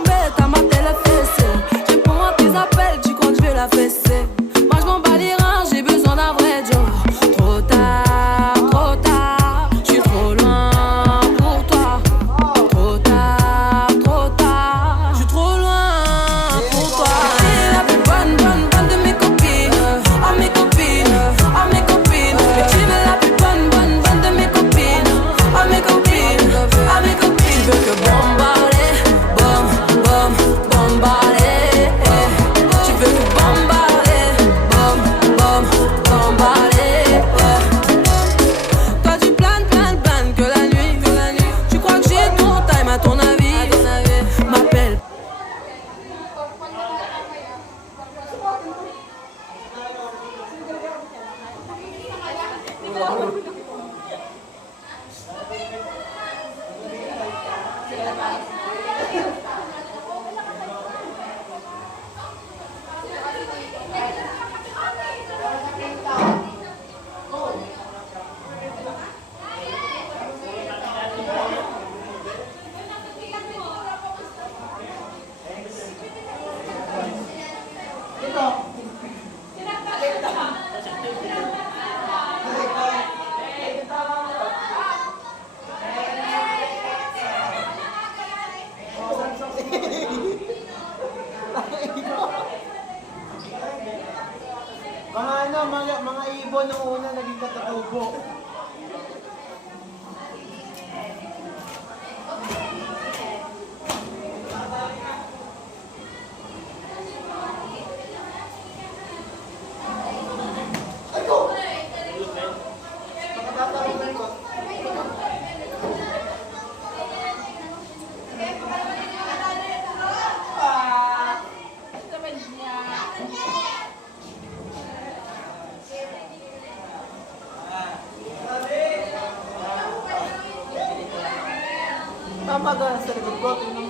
m'embête à mater la fessée. Réponds à tes appels, tu crois que je vais la fesser. Moi je m'en bats les reins, j'ai besoin d'un vrai job. Trop tard, je suis trop loin pour toi. Trop tard, je suis trop loin pour toi. T'es la plus bonne de mes copines. À mes copines, à mes copines. Et tu es la plus bonne de mes copines. À mes copines, à mes copines. Tu veux que bombarder, bombarder. Tu veux que bombarder, bombarder. Toi tu planes que la nuit. Tu crois que j'ai ton time à ton avis. M'appelle. Mga ibon nung una naging katatubo. Tama ka sa likod ko, tingnan mo.